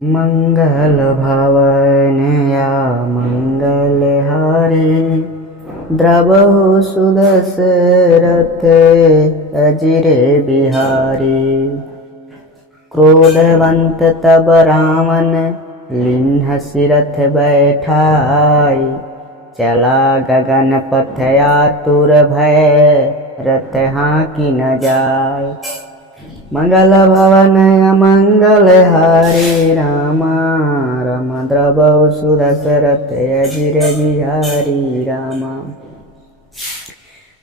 मंगल भवन या मंगलहारी द्रवहु सुदशरथ अजिरे बिहारी। क्रोधवंत तब रावण लिन्ह सिरथ बैठाई। चला गगन पथ आतुर भय रथ हाँकी न जाय। मंगल भवन अमंगल हारी रामा रम द्रवहु सुदशरथ अजिर बिहारी रामा।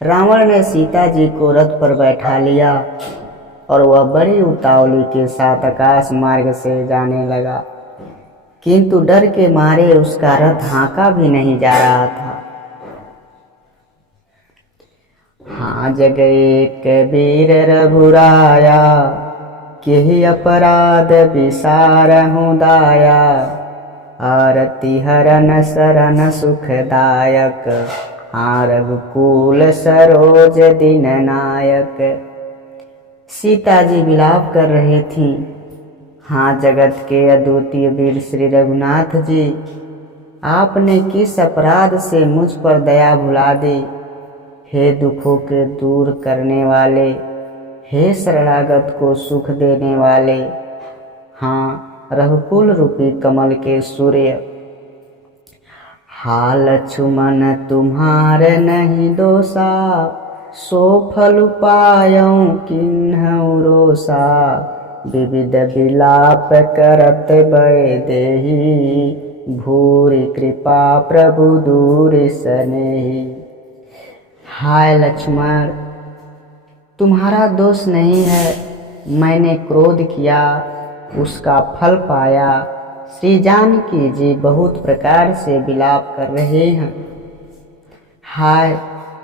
रावण ने सीता जी को रथ पर बैठा लिया और वह बड़ी उतावली के साथ आकाश मार्ग से जाने लगा, किंतु डर के मारे उसका रथ हाँका भी नहीं जा रहा था। हाँ जग एक वीर रघुराया, केहि अपराध विसारहु दाया। आरती हरन शरण सुखदायक, हाँ रघुकुल सरोज दीन नायक। सीता जी विलाप कर रही थी। हाँ जगत के अद्वितीय वीर श्री रघुनाथ जी, आपने किस अपराध से मुझ पर दया भुला दी। हे दुखों के दूर करने वाले, हे शरणागत को सुख देने वाले, हाँ रघुकुल रूपी कमल के सूर्य। हा लक्ष्मण तुम्हारे नहीं दोषा, सो फल पायऊं किन्हु रोषा। विविध विलाप करत भय देहि, भूरि कृपा प्रभु दूरि सनेहि। हाय लक्ष्मण, तुम्हारा दोष नहीं है। मैंने क्रोध किया, उसका फल पाया। श्री जानकी जी बहुत प्रकार से विलाप कर रहे हैं। हाय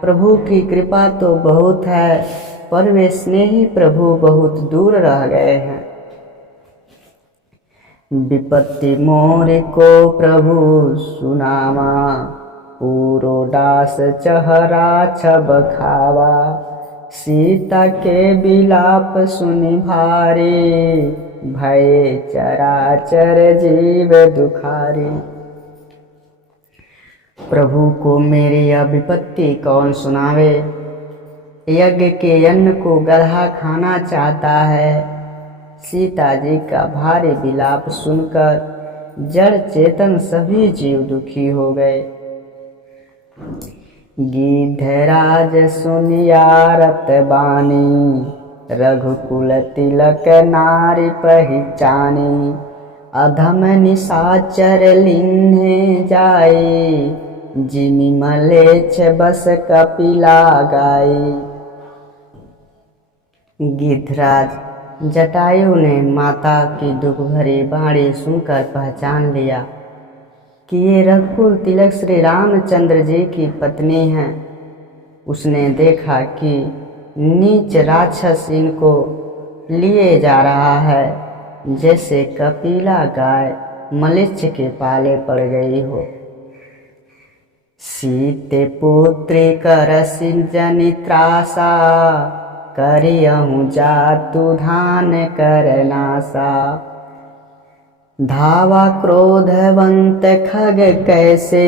प्रभु की कृपा तो बहुत है, पर वे स्नेही प्रभु बहुत दूर रह गए हैं। विपत्ति मोर को प्रभु सुनावा, पूरोदास चहरा छब खावा। सीता के विलाप सुनि भारी, भय चराचर जीव दुखारी। प्रभु को मेरी यह विपत्ति कौन सुनावे। यज्ञ के अन्न को गधा खाना चाहता है। सीता जी का भारी विलाप सुनकर जड़ चेतन सभी जीव दुखी हो गए। गिद्धराज सुनियारत बानी, रघुकुल तिलक नारी पहिचानी। अधम निशाचर लिन्हे जाई, जिमि मलेच्छ बस कपिला गाई। गिद्धराज जटायु ने माता की दुख भरी वाणी सुनकर पहचान लिया कि ये रघुकुल तिलक श्री रामचंद्र जी की पत्नी हैं। उसने देखा कि नीच राक्षस इनको लिए जा रहा है, जैसे कपिला गाय मलेच्छ के पाले पड़ गई हो। सीते पुत्री करसि जनि त्रासा, करियहु जातु धान करनासा। धावा क्रोधवंत खग कैसे,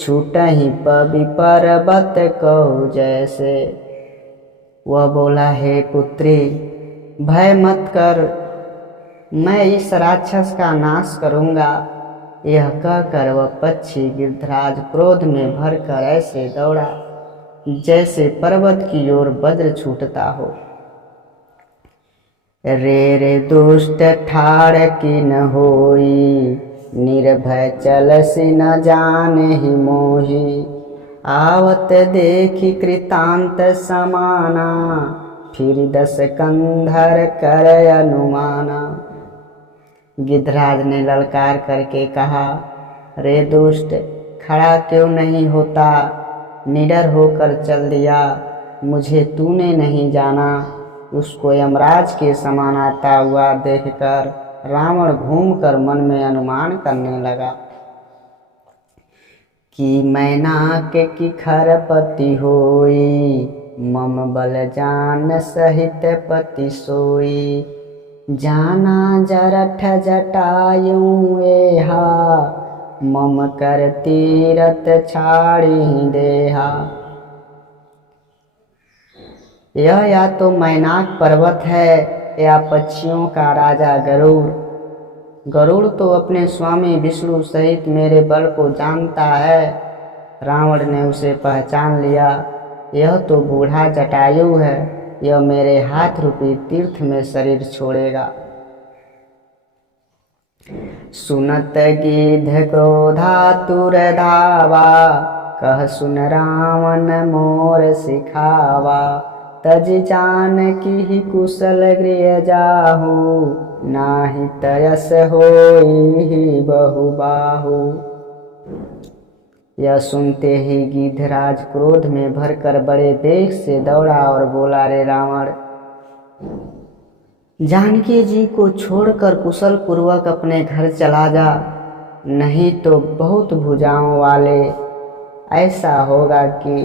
छूटहि पवि पर्वत कहु जैसे। वह बोला, हे पुत्री भय मत कर, मैं इस राक्षस का नाश करूंगा। यह कहकर वह पक्षी गिद्धराज क्रोध में भरकर ऐसे दौड़ा जैसे पर्वत की ओर वज्र छूटता हो। रे रे दुष्ट ठाड़ की न होई, निर्भय चलसि न जानेहि मोहि। आवत देखि कृतांत समाना, फिर दस कंधर कर अनुमाना। गिद्धराज ने ललकार करके कहा, रे दुष्ट खड़ा क्यों नहीं होता, निडर होकर चल दिया। मुझे तूने नहीं जाना। उसको यमराज के समान आता हुआ देखकर रावण घूमकर मन में अनुमान करने लगा कि मैनाक की खरपति होई, मम बल जान सहित पति सोई। जाना जरठ जटायूं एहा, मम कर तीरथ छाड़ी देहा। यह या तो मैनाक पर्वत है या पक्षियों का राजा गरुड़। गरुड़ तो अपने स्वामी विष्णु सहित मेरे बल को जानता है। रावण ने उसे पहचान लिया। यह तो बूढ़ा जटायु है, यह मेरे हाथ रूपी तीर्थ में शरीर छोड़ेगा। सुनत गिद्ध क्रोधातुर धावा, कह सुन रावण मोर सिखावा। तज जानकी कुशल गृह जाहु, नाही तयस होई बहुबाहु। यह सुनते ही गिद्धराज क्रोध में भरकर बड़े वेग से दौड़ा और बोला, रे रावण, जानकी जी को छोड़कर कुशल पूर्वक अपने घर चला जा, नहीं तो बहुत भुजाओं वाले ऐसा होगा कि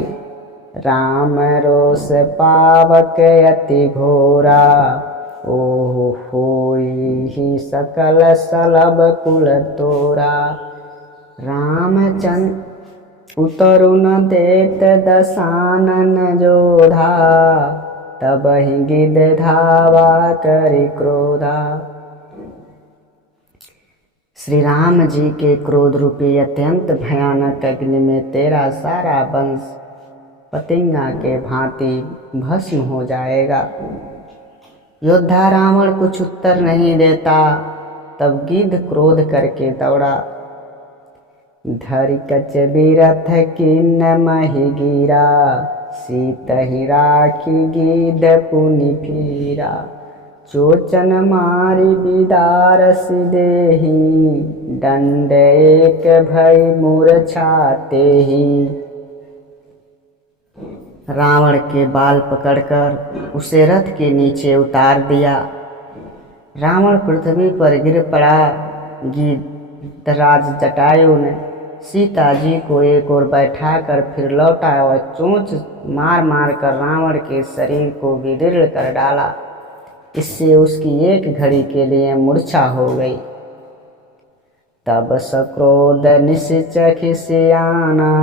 राम रोष पावक अति घोरा। ओहो होई ही सकल सलभ कुल तोरा। रामचंद्र उतरु न देत दशानन जोधा, तब ही गिद्ध धावा करि क्रोधा। श्री राम जी के क्रोध रूपी अत्यंत भयानक अग्नि में तेरा सारा वंश पतिंगा के भांति भस्म हो जाएगा। योद्धा रावण कुछ उत्तर नहीं देता। तब गिद्ध क्रोध करके दौड़ा। धरि कच बिरथ किन्न मही गिरा, सीत ही राखी गिद्ध पुनि फिरा। चोचन मारी बिदारस देही, दंड एक भई मूर्छाते ही। रावण के बाल पकड़कर उसे रथ के नीचे उतार दिया। रावण पृथ्वी पर गिर पड़ा। गिद्धराज जटायु ने सीता जी को एक ओर बैठाकर फिर लौटा और चोंच मार मार कर रावण के शरीर को विदीर्ण कर डाला। इससे उसकी एक घड़ी के लिए मूर्छा हो गई। तब सक्रोध निश्चय खिसियाना,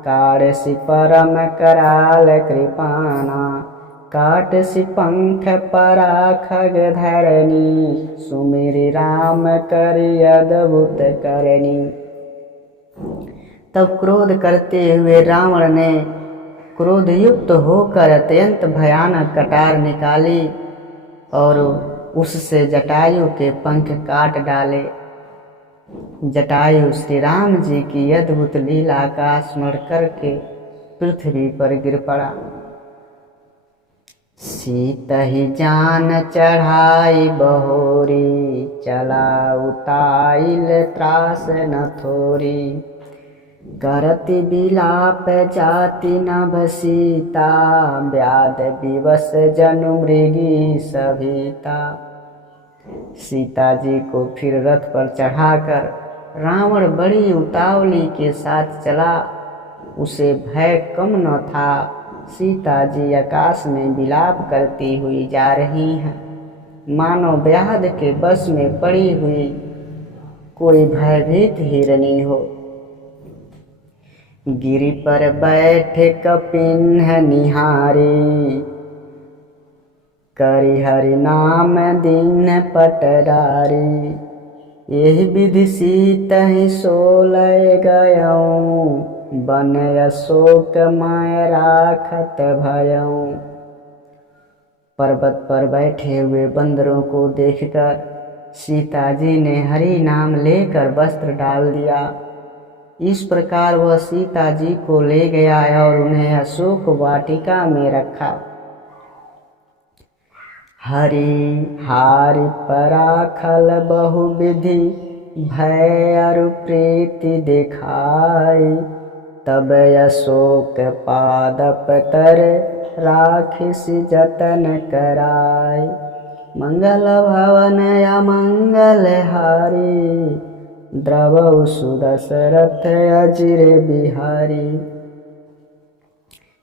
काटसि परम कराल कृपाना। काटसि पंख परा खग धरनी, सुमिरि राम करि अद्भुत करनी। तब क्रोध करते हुए रावण ने क्रोधयुक्त होकर अत्यंत भयानक कटार निकाली और उससे जटायु के पंख काट डाले। जटायु श्री राम जी की अद्भुत लीला का स्मरण करके पृथ्वी पर गिर पड़ा। सीत ही जान चढ़ाई बहोरी, चला उताइल त्रास न थोरी। करति बिलाप जाति नभ सीता, व्याध विवश जनु मृगी सभीता। सीता जी को फिर रथ पर चढ़ाकर रावण बड़ी उतावली के साथ चला। उसे भय कम न था। सीता जी आकाश में विलाप करती हुई जा रही हैं, मानो व्याध के बस में पड़ी हुई कोई भयभीत हिरनी हो। गिरि पर बैठे कपिन्ह निहारी, करि हरि नाम दीन पटरारी। यही विधि सीतहि सोलय गयऊँ, बन अशोक माय राखत भयऊँ। पर्वत पर बैठे हुए बंदरों को देखकर सीता जी ने हरि नाम लेकर वस्त्र डाल दिया। इस प्रकार वह सीता जी को ले गया और उन्हें अशोक वाटिका में रखा। हरि हारि पराखल बहुविधि, भय अरु प्रीति दिखाई। तब अशोक पादप तर, राखिसि जतन कराई। मंगल भवन अमंगल हारी, द्रवौ सुदशरथ अजिर बिहारी।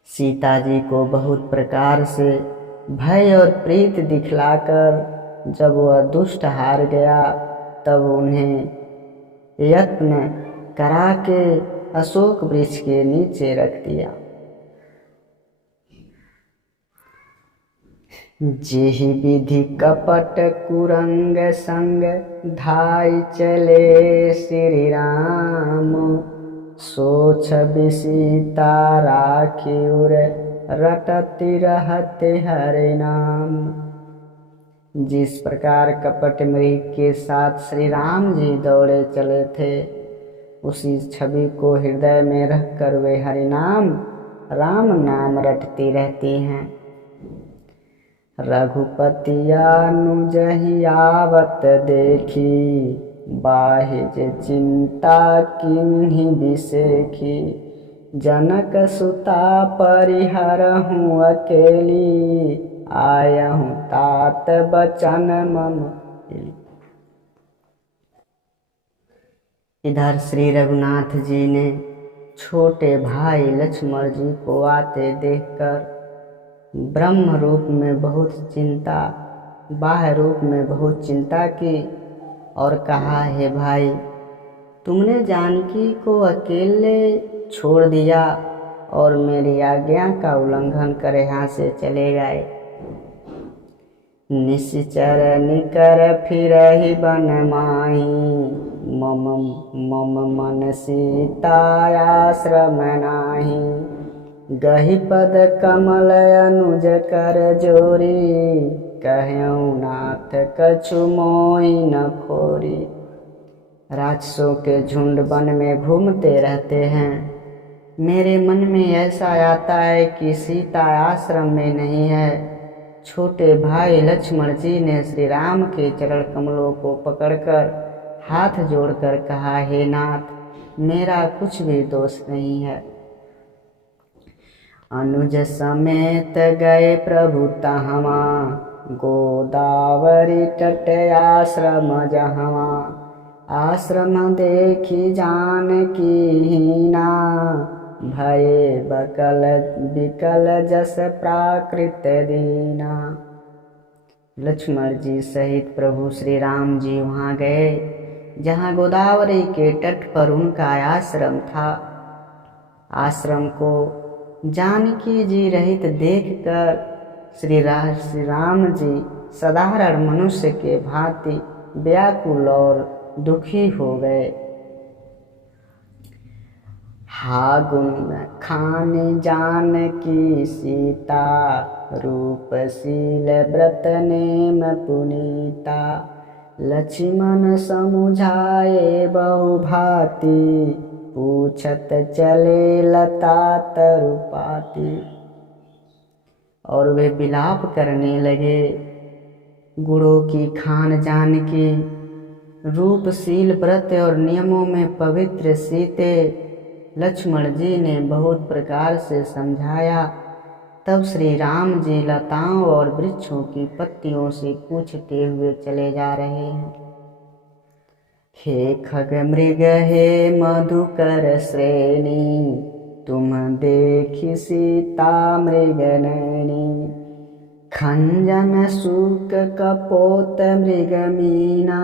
सीता जी को बहुत प्रकार से भय और प्रीत दिखलाकर जब वह दुष्ट हार गया तब उन्हें यत्न करा के अशोक वृक्ष के नीचे रख दिया। जेहि विधि कपट कुरंग संग धाई चले श्री राम, सोच बिसीता राखी उर रटती रहते हरि नाम। जिस प्रकार कपट मृग के साथ श्री राम जी दौड़े चले थे, उसी छवि को हृदय में रखकर वे हरि नाम राम नाम रटती रहती हैं। रघुपति अनुजहि आवत देखी, बाहिज चिंता किन्हीं बिसेखी। जनक सुता परिहरहूँ अकेली, आयहूँ तात बचन मम। इधर श्री रघुनाथ जी ने छोटे भाई लक्ष्मण जी को आते देखकर ब्रह्म रूप में बहुत चिंता, बाह्य रूप में बहुत चिंता की और कहा, हे भाई, तुमने जानकी को अकेले छोड़ दिया और मेरी आज्ञा का उल्लंघन कर यहाँ से चले गए। निश्चर निकर फिरहि बन माही, मम मम मन सीता आश्रम नाही। गहि पद कमल अनुज कर जोरी, कहऊँ नाथ कछु मोहि न खोरी। राक्षसों के झुंड वन में घूमते रहते हैं। मेरे मन में ऐसा आता है कि सीता आश्रम में नहीं है। छोटे भाई लक्ष्मण जी ने श्री राम के चरण कमलों को पकड़कर हाथ जोड़कर कहा, हे नाथ, मेरा कुछ भी दोष नहीं है। अनुज समेत गए प्रभु तहवा, गोदावरी तट आश्रम जहवा। आश्रम देखी जानकी हीना, भये बकल बिकल जस प्राकृत दीना। लक्ष्मण जी सहित प्रभु श्री राम जी वहाँ गए जहाँ गोदावरी के तट पर उनका आश्रम था। आश्रम को जानकी जी रहित देखकर श्री राम जी साधारण मनुष्य के भांति व्याकुल और दुखी हो गए। हा गुण खान जानकी सीता, रूपशील व्रत नेम पुनीता। लक्ष्मण समुझाए बहु भांति, पूछत चले लता तरुपाती। और वे विलाप करने लगे। गुणों की खान जानकी, रूपशील व्रत और नियमों में पवित्र सीते लक्ष्मण जी ने बहुत प्रकार से समझाया। तब श्री राम जी लताओं और वृक्षों की पत्तियों से पूछते हुए चले जा रहे हैं। हे खग मृग हे मधुकर श्रेणी, तुम देखी सीता मृग नैनी। खंजन सूक कपोत मृग मीना,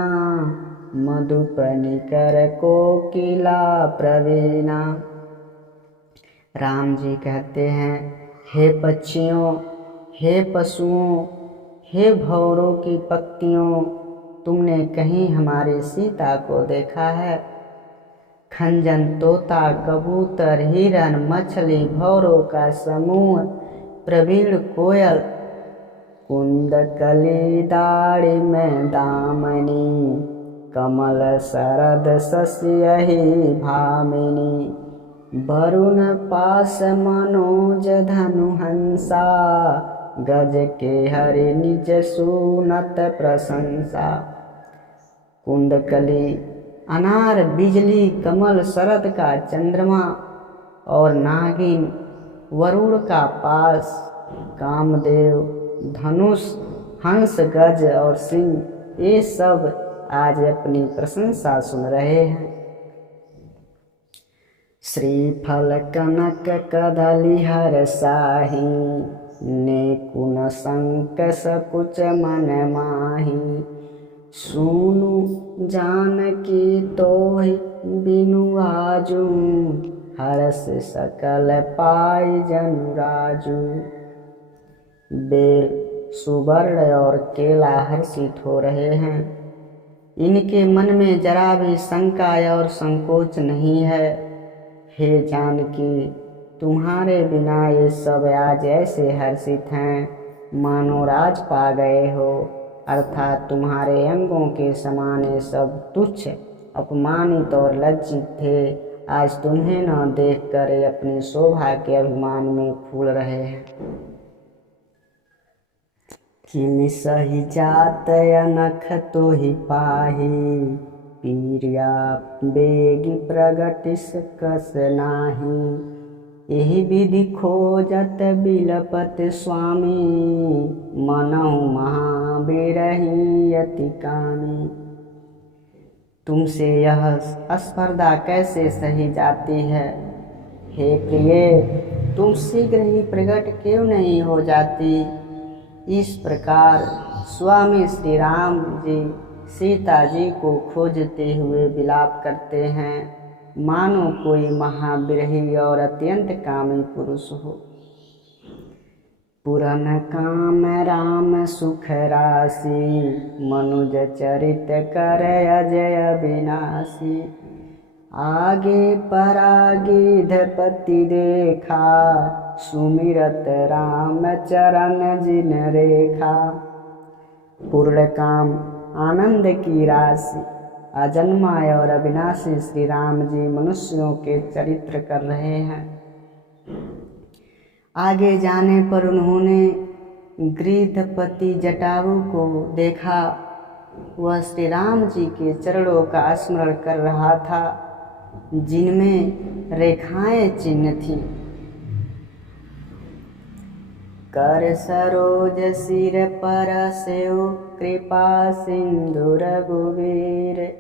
मधुपनिकर कोकिला प्रवीणा। राम जी कहते हैं, हे पक्षियों, हे पशुओं, हे भंवरों की पत्तियों, तुमने कहीं हमारी सीता को देखा है? खंजन, तोता, कबूतर, हिरन, मछली, भंवरों का समूह, प्रवीण कोयल, कुंद कली दाढ़ी में दामनी, कमल शरद शस्यहि भामिनी। वरुण पास मनोज धनु हंसा, गज के हरि निज सुनत प्रशंसा। कुंडकली, अनार, बिजली, कमल, शरद का चंद्रमा और नागिन, वरुण का पास, कामदेव, धनुष, हंस, गज और सिंह, ये सब आज अपनी प्रशंसा सुन रहे हैं। श्रीफल कनक कदली हर साही, ने कुन संक सकुच मन माही। सुनु जानकी तोहि बिनु आजू, हरस सकल पाई जनु राजू। बेल, सुवर्ण और केला हर्षित हो रहे हैं। इनके मन में जरा भी शंका और संकोच नहीं है। हे जानकी, तुम्हारे बिना ये सब आज ऐसे हर्षित हैं मानो राज पा गए हो, अर्थात तुम्हारे अंगों के समान ये सब तुच्छ, अपमानित और लज्जित थे। आज तुम्हें न देखकर ये अपनी शोभा के अभिमान में फूल रहे हैं। किमि सही जात अनख तोहि पाही, पीरिया बेगी प्रगटिस कस नाही। एहि विधि खोजत बिलपत स्वामी, मनहु महाबिरही अति कामी। तुमसे यह स्पर्धा कैसे सही जाती है? हे प्रिय, तुम शीघ्र ही प्रकट क्यों नहीं हो जाती? इस प्रकार स्वामी श्री राम जी सीता जी को खोजते हुए विलाप करते हैं, मानो कोई महाविरही और अत्यंत कामी पुरुष हो। पुरन काम राम सुख राशि, मनुज चरित कर अजय विनाशी। आगे परागिधपति देखा, सुमिरत राम चरण जिन रेखा। पूर्ण काम, आनंद की राशि, अजन्मा और अविनाशी श्री राम जी मनुष्यों के चरित्र कर रहे हैं। आगे जाने पर उन्होंने गिरिधपति जटायु को देखा। वह श्री राम जी के चरणों का स्मरण कर रहा था, जिनमें रेखाएं चिन्ह थी। कर सरोज सिर पर सेव, कृपा सिंधु रघुवीर।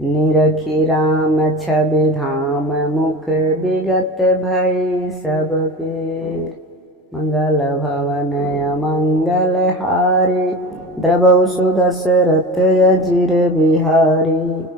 निरखी राम छवि धाम, मुख विगत भई सब पीर। मंगल भवन अमंगल हारी, द्रवौ सुदशरथ अजिर बिहारी।